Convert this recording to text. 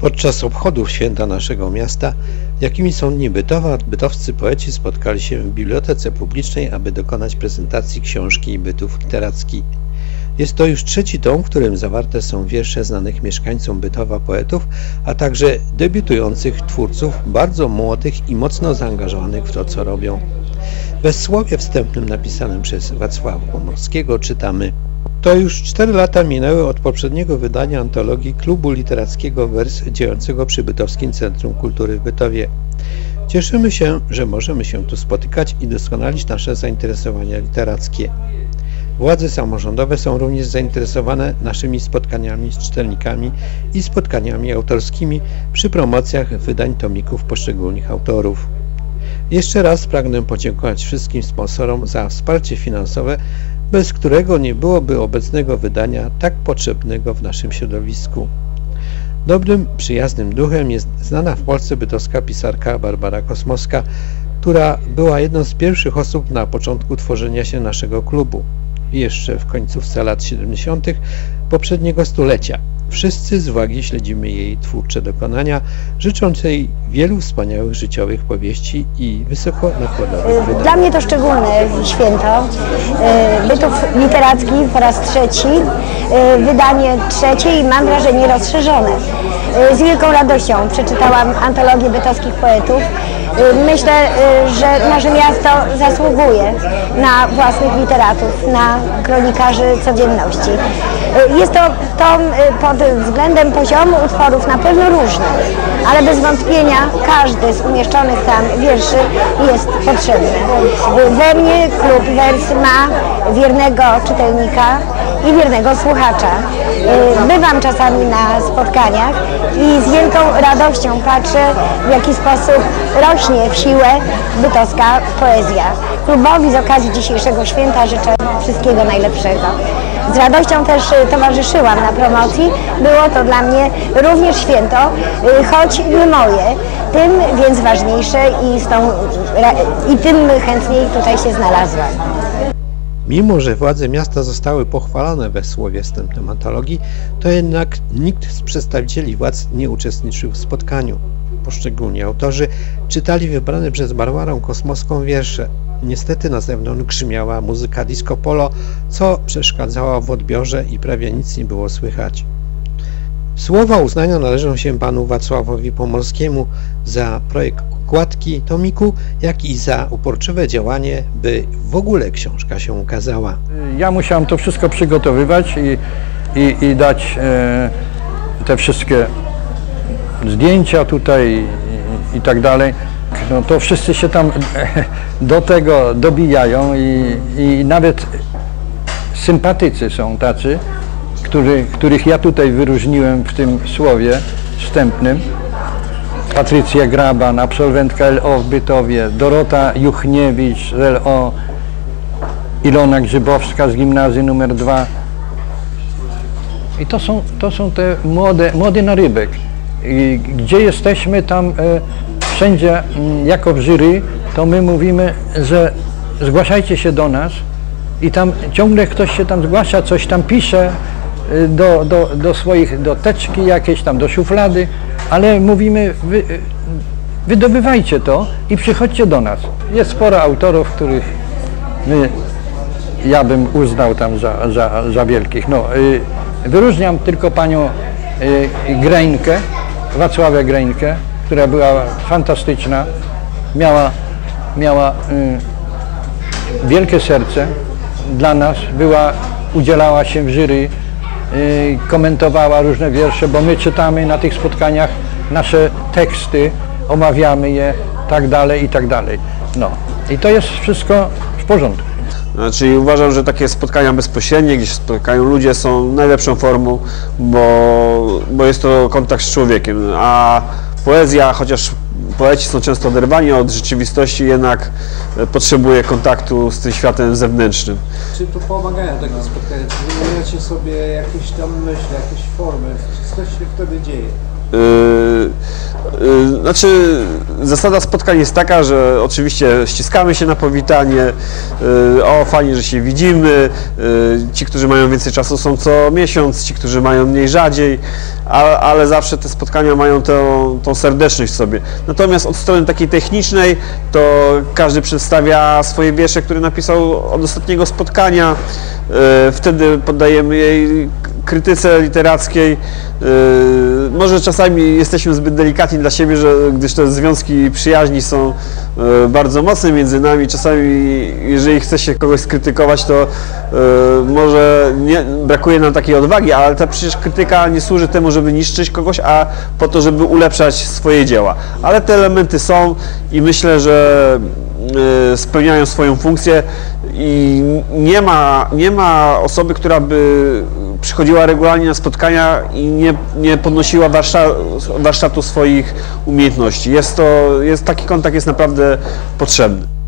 Podczas obchodów święta naszego miasta, jakimi są dni Bytowa, bytowscy poeci spotkali się w Bibliotece Publicznej, aby dokonać prezentacji książki Bytów Literacki. Jest to już trzeci tom, w którym zawarte są wiersze znanych mieszkańcom Bytowa poetów, a także debiutujących twórców, bardzo młodych i mocno zaangażowanych w to, co robią. W słowie wstępnym napisanym przez Wacława Pomorskiego czytamy to już cztery lata minęły od poprzedniego wydania antologii Klubu Literackiego Wers dziejącego przy Bytowskim Centrum Kultury w Bytowie. Cieszymy się, że możemy się tu spotykać i doskonalić nasze zainteresowania literackie. Władze samorządowe są również zainteresowane naszymi spotkaniami z czytelnikami i spotkaniami autorskimi przy promocjach wydań tomików poszczególnych autorów. Jeszcze raz pragnę podziękować wszystkim sponsorom za wsparcie finansowe bez którego nie byłoby obecnego wydania tak potrzebnego w naszym środowisku. Dobrym, przyjaznym duchem jest znana w Polsce bytowska pisarka Barbara Kosmowska, która była jedną z pierwszych osób na początku tworzenia się naszego klubu, jeszcze w końcówce lat 70. poprzedniego stulecia. Wszyscy z uwagi śledzimy jej twórcze dokonania, życząc jej wielu wspaniałych życiowych powieści i wysoko nakładowych wydań. Dla mnie to szczególne święto. E, Bytów literacki po raz trzeci, e, wydanie trzecie i mam wrażenie rozszerzone. E, Z wielką radością przeczytałam antologię bytowskich poetów. Myślę, e, że nasze miasto zasługuje na własnych literatów, na kronikarzy codzienności. E, Jest to tom e, pod względem poziomu utworów na pewno różny, ale bez wątpienia każdy z umieszczonych tam wierszy jest potrzebny. We mnie klub Wers ma wiernego czytelnika i wiernego słuchacza. E, Bywam czasami na spotkaniach i z wielką radością patrzę, w jaki sposób rośnie w siłę bytowska poezja. Klubowi z okazji dzisiejszego święta życzę wszystkiego najlepszego. Z radością też y, towarzyszyłam na promocji. Było to dla mnie również święto, y, choć nie moje, tym więc ważniejsze i, tą, i tym chętniej tutaj się znalazłam. Mimo, że władze miasta zostały pochwalone we słowie wstępnym antologii, to jednak nikt z przedstawicieli władz nie uczestniczył w spotkaniu. Poszczególni autorzy czytali wybrane przez Barbarę Kosmowską wiersze. Niestety na zewnątrz grzmiała muzyka disco polo, co przeszkadzało w odbiorze i prawie nic nie było słychać. Słowa uznania należą się panu Wacławowi Pomorskiemu za projekt okładki tomiku, jak i za uporczywe działanie, by w ogóle książka się ukazała. Ja musiałem to wszystko przygotowywać i, i, i dać e, te wszystkie zdjęcia tutaj i, i tak dalej. No to wszyscy się tam do tego dobijają i, i nawet sympatycy są tacy, który, których ja tutaj wyróżniłem w tym słowie wstępnym. Patrycja Graban, absolwentka LO w Bytowie, Dorota Juchniewicz z LO, Ilona Grzybowska z gimnazjum numer 2. I to są, to są te młode, młody narybek. I gdzie jesteśmy tam e, wszędzie mm, jako w jury, to my mówimy, że zgłaszajcie się do nas i tam ciągle ktoś się tam zgłasza, coś tam pisze y, do, do, do swoich, do teczki jakieś tam, do szuflady, ale mówimy, wy, y, wydobywajcie to i przychodźcie do nas. Jest sporo autorów, których my, ja bym uznał tam za, za, za wielkich. No, y, wyróżniam tylko panią y, Greńkę, Wacławę Greńkę, która była fantastyczna, miała, miała wielkie serce dla nas, była, udzielała się w jury, komentowała różne wiersze, bo my czytamy na tych spotkaniach nasze teksty, omawiamy je, tak dalej i tak dalej. No i to jest wszystko w porządku. Znaczy uważam, że takie spotkania bezpośrednie, gdzie się spotykają ludzie są najlepszą formą, bo, bo jest to kontakt z człowiekiem, a poezja, chociaż poeci są często oderwani od rzeczywistości, jednak e, potrzebuje kontaktu z tym światem zewnętrznym. Czy to pomagają takie spotkania? Czy wymieniacie sobie jakieś tam myśli, jakieś formy? Coś się wtedy dzieje? Yy, yy, Znaczy, zasada spotkań jest taka, że oczywiście ściskamy się na powitanie, yy, o fajnie, że się widzimy, ci, którzy mają więcej czasu są co miesiąc, ci, którzy mają mniej rzadziej, ale zawsze te spotkania mają tą, tą serdeczność w sobie. Natomiast od strony takiej technicznej to każdy przedstawia swoje wiersze, które napisał od ostatniego spotkania, wtedy poddajemy jej krytyce literackiej. Może czasami jesteśmy zbyt delikatni dla siebie, że, gdyż te związki przyjaźni są yy, bardzo mocne między nami. Czasami, jeżeli chce się kogoś skrytykować, to yy, może nie, brakuje nam takiej odwagi, ale ta przecież krytyka nie służy temu, żeby niszczyć kogoś, a po to, żeby ulepszać swoje dzieła. Ale te elementy są i myślę, że yy, spełniają swoją funkcję i nie ma, nie ma osoby, która by przychodziła regularnie na spotkania i nie, nie podnosiła warsztatu swoich umiejętności. Jest to, jest, taki kontakt jest naprawdę potrzebny.